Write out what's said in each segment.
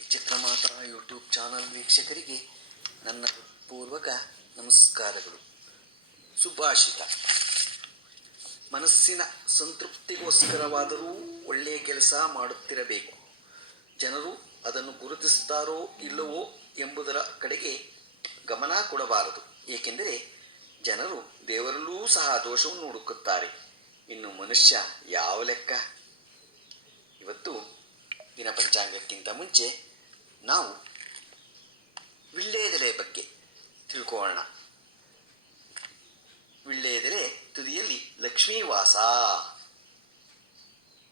Chakramata YouTube channel ವೀಕ್ಷಕರಿಗೆ ನನ್ನ ಪೂರ್ವಕ ನಮಸ್ಕಾರಗಳು. ಸುಭಾಷಿತ: ಮನಸ್ಸಿನ ಸಂತೃಪ್ತಿಗೋಸ್ಕರವಾದರೂ ಒಳ್ಳೆಯ ಕೆಲಸ ಮಾಡುತ್ತಿರಬೇಕು. ಜನರು ಅದನ್ನು ಗುರುತಿಸುತ್ತಾರೋ ಇಲ್ಲವೋ ಎಂಬುದರ ಕಡೆಗೆ ಗಮನ ಕೊಡಬಾರದು. ಏಕೆಂದರೆ ಜನರು ದೇವರಲ್ಲೂ ಸಹ ದೋಷವನ್ನು ಹುಡುಕುತ್ತಾರೆ. ಇನ್ನು ಮನುಷ್ಯ ಯಾವ ಲೆಕ್ಕ? ಇವತ್ತು ದಿನ ಪಂಚಾಂಗಕ್ಕಿಂತ ಮುಂಚೆ ನಾವು ವಿಳ್ಯೆದೆಲೆ ಬಗ್ಗೆ ತಿಳ್ಕೊಳ್ಳೋಣ. ವಿಳ್ಯೆದೆಲೆ ತುದಿಯಲ್ಲಿ ಲಕ್ಷ್ಮೀ ವಾಸ,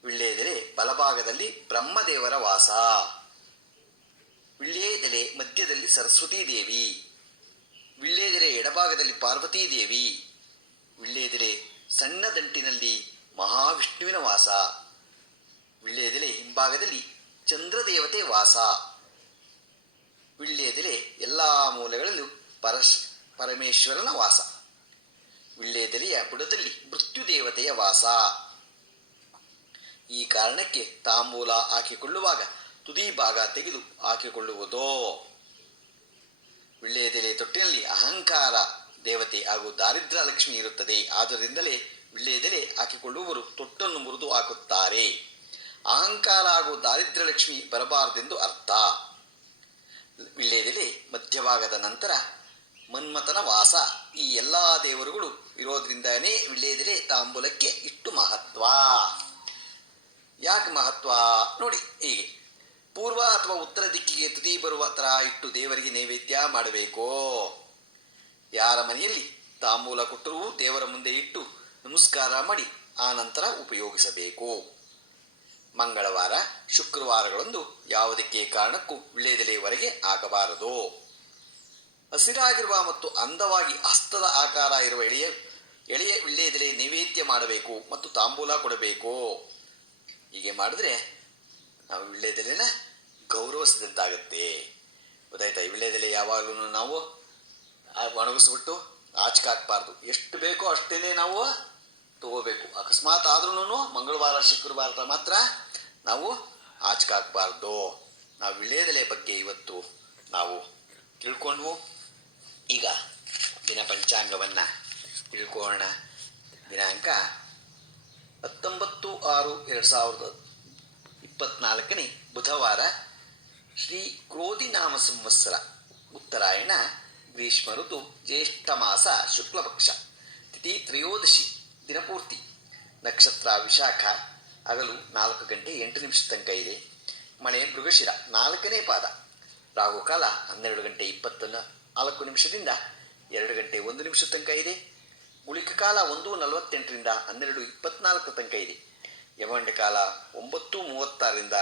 ವಿಳ್ಯೆದೆಲೆ ಬಲಭಾಗದಲ್ಲಿ ಬ್ರಹ್ಮದೇವರ ವಾಸ, ವಿಳ್ಯೆದೆಲೆ ಮಧ್ಯದಲ್ಲಿ ಸರಸ್ವತೀ ದೇವಿ, ವಿಳ್ಯೆದೆಲೆ ಎಡಭಾಗದಲ್ಲಿ ಪಾರ್ವತೀ ದೇವಿ, ವಿಳ್ಯೆದೆಲೆ ಸಣ್ಣ ದಂಟಿನಲ್ಲಿ ಮಹಾವಿಷ್ಣುವಿನ ವಾಸ, ವಿಳ್ಯೆದೆಲೆ ಹಿಂಭಾಗದಲ್ಲಿ ಚಂದ್ರದೇವತೆ ವಾಸ, ವಿಳ್ಯೆದೆಲೆ ಎಲ್ಲ ಮೂಲೆಗಳಲ್ಲೂ ಪರಮೇಶ್ವರನ ವಾಸ, ವಿಳ್ಯೆದೆಲೆಯ ಬುಡದಲ್ಲಿ ಮೃತ್ಯುದೇವತೆಯ ವಾಸ. ಈ ಕಾರಣಕ್ಕೆ ತಾಂಬೂಲ ಹಾಕಿಕೊಳ್ಳುವಾಗ ತುದಿ ಭಾಗ ತೆಗೆದು ಹಾಕಿಕೊಳ್ಳುವುದು. ವಿಳ್ಯೆದೆಲೆ ತೊಟ್ಟಿನಲ್ಲಿ ಅಹಂಕಾರ ದೇವತೆ ಹಾಗೂ ದಾರಿದ್ರ್ಯ ಲಕ್ಷ್ಮಿ ಇರುತ್ತದೆ. ಆದ್ದರಿಂದಲೇ ವಿಳ್ಯೆದೆಲೆ ಹಾಕಿಕೊಳ್ಳುವವರು ತೊಟ್ಟನ್ನು ಮುರಿದು ಹಾಕುತ್ತಾರೆ. ಅಹಂಕಾರ ಹಾಗೂ ದಾರಿದ್ರ್ಯ ಲಕ್ಷ್ಮಿ ಬರಬಾರದೆಂದು ಅರ್ಥ. ವಿಳ್ಯೆದೆಲೆ ಮಧ್ಯಭಾಗದ ನಂತರ ಮನ್ಮಥನ ವಾಸ. ಈ ಎಲ್ಲ ದೇವರುಗಳು ಇರೋದ್ರಿಂದನೇ ವಿಳ್ಯೆದೆಲೆ ತಾಂಬೂಲಕ್ಕೆ ಇಷ್ಟು ಮಹತ್ವ. ಯಾಕೆ ಮಹತ್ವ ನೋಡಿ. ಹೀಗೆ ಪೂರ್ವ ಅಥವಾ ಉತ್ತರ ದಿಕ್ಕಿಗೆ ತುದಿ ಬರುವ ಥರ ಇಟ್ಟು ದೇವರಿಗೆ ನೈವೇದ್ಯ ಮಾಡಬೇಕು. ಯಾರ ಮನೆಯಲ್ಲಿ ತಾಂಬೂಲ ಕೊಟ್ಟರೂ ದೇವರ ಮುಂದೆ ಇಟ್ಟು ನಮಸ್ಕಾರ ಮಾಡಿ ಆ ನಂತರ ಉಪಯೋಗಿಸಬೇಕು. ಮಂಗಳವಾರ, ಶುಕ್ರವಾರಗಳಂದು ಯಾವುದಕ್ಕೆ ಕಾರಣಕ್ಕೂ ವಿಳ್ಯೆದೆಲೆಯವರೆಗೆ ಹಾಕಬಾರದು. ಹಸಿರಾಗಿರುವ ಮತ್ತು ಅಂದವಾಗಿ ಹಸ್ತದ ಆಕಾರ ಇರುವ ಎಳೆಯ ವಿಳ್ಯೆದೆಲೆ ನೈವೇದ್ಯ ಮಾಡಬೇಕು ಮತ್ತು ತಾಂಬೂಲ ಕೊಡಬೇಕು. ಹೀಗೆ ಮಾಡಿದ್ರೆ ನಾವು ವಿಳ್ಯೆದೆಲೆನ ಗೌರವಿಸಿದಂತಾಗುತ್ತೆ. ಗೊತ್ತಾಯ್ತಾ? ವಿಳ್ಯೆದೆಲೆ ಯಾವಾಗಲೂ ನಾವು ಒಣಗಿಸ್ಬಿಟ್ಟು ಆಚೆಗೆ ಹಾಕಬಾರ್ದು. ಎಷ್ಟು ಬೇಕೋ ಅಷ್ಟೇ ನಾವು ತಗೋಬೇಕು. ಅಕಸ್ಮಾತ್ ಆದ್ರೂ ಮಂಗಳವಾರ ಶುಕ್ರವಾರ ಮಾತ್ರ ನಾವು ಆಚೆಗೆ ಹಾಕಬಾರ್ದು. ನಾವು ವಿಳ್ಯೆದೆಲೆ ಬಗ್ಗೆ ಇವತ್ತು ನಾವು ತಿಳ್ಕೊಂಡ್ವು. ಈಗ ದಿನ ಪಂಚಾಂಗವನ್ನು ತಿಳ್ಕೊಳ್ಳೋಣ. ದಿನಾಂಕ 19/6/2024 ಬುಧವಾರ, ಶ್ರೀ ಕ್ರೋಧಿನಾಮ ಸಂವತ್ಸರ, ಉತ್ತರಾಯಣ, ಗ್ರೀಷ್ಮ ಋತು, ಜ್ಯೇಷ್ಠ ಮಾಸ, ಶುಕ್ಲಪಕ್ಷ, ತಿಥಿ ತ್ರಯೋದಶಿ, ದಿನಪೂರ್ತಿ, ನಕ್ಷತ್ರ ವಿಶಾಖ, ಹಗಲು 4 ಗಂಟೆ 8 ನಿಮಿಷ ತನಕ ಇದೆ. ಮಳೆ ಮೃಗಶಿರ 4ನೇ ಪಾದ. ರಾಹುಕಾಲ 12 ಗಂಟೆ 24 ನಿಮಿಷದಿಂದ 2 ಗಂಟೆ 1 ನಿಮಿಷ ತನಕ ಇದೆ. ಗುಳಿಕ ಕಾಲ 1:48ರಿಂದ 12:24 ತನಕ ಇದೆ. ಯಮಗಂಡ ಕಾಲ 9:36ರಿಂದ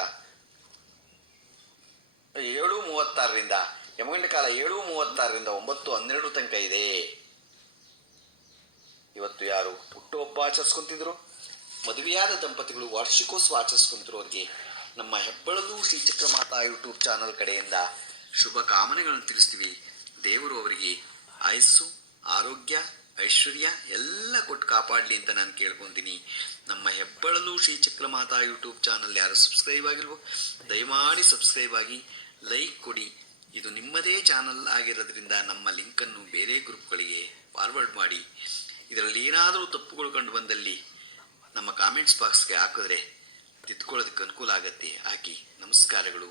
7:36ರಿಂದ ಯಮಗಂಡ ಕಾಲ 7:36ರಿಂದ 9:12 ತನಕ ಇದೆ. ಇವತ್ತು ಯಾರು ಹುಟ್ಟುಹಬ್ಬ ಆಚರಿಸ್ಕೊಂತಿದ್ರು, ಮದುವೆಯಾದ ದಂಪತಿಗಳು ವಾರ್ಷಿಕೋತ್ಸವ ಆಚರಿಸ್ಕೊಂತಿರೋ ಅವರಿಗೆ ನಮ್ಮ ಹೆಬ್ಬಳಲು ಶ್ರೀ ಚಕ್ರಮಾತಾ ಯೂಟ್ಯೂಬ್ ಚಾನಲ್ ಕಡೆಯಿಂದ ಶುಭ ಕಾಮನೆಗಳನ್ನು ತಿಳಿಸ್ತೀವಿ. ದೇವರು ಅವರಿಗೆ ಆಯಸ್ಸು, ಆರೋಗ್ಯ, ಐಶ್ವರ್ಯ ಎಲ್ಲ ಕೊಟ್ಟು ಕಾಪಾಡಲಿ ಅಂತ ನಾನು ಕೇಳ್ಕೊತೀನಿ. ನಮ್ಮ ಹೆಬ್ಬಳಲು ಶ್ರೀ ಚಕ್ರಮಾತಾ ಯೂಟ್ಯೂಬ್ ಚಾನಲ್ ಯಾರು ಸಬ್ಸ್ಕ್ರೈಬ್ ಆಗಿಲ್ವೋ ದಯಮಾಡಿ ಸಬ್ಸ್ಕ್ರೈಬ್ ಆಗಿ, ಲೈಕ್ ಕೊಡಿ. ಇದು ನಿಮ್ಮದೇ ಚಾನಲ್ ಆಗಿರೋದ್ರಿಂದ ನಮ್ಮ ಲಿಂಕನ್ನು ಬೇರೆ ಗ್ರೂಪ್ಗಳಿಗೆ ಫಾರ್ವರ್ಡ್ ಮಾಡಿ. ಇದರಲ್ಲಿ ಏನಾದರೂ ತಪ್ಪುಗಳು ಕಂಡು ಬಂದಲ್ಲಿ ನಮ್ಮ ಕಾಮೆಂಟ್ಸ್ ಬಾಕ್ಸ್ಗೆ ಹಾಕಿದ್ರೆ ತಿದ್ಕೊಳ್ಳೋದಕ್ಕೆ ಅನುಕೂಲ ಆಗತ್ತೆ. ಹಾಕಿ. ನಮಸ್ಕಾರಗಳು.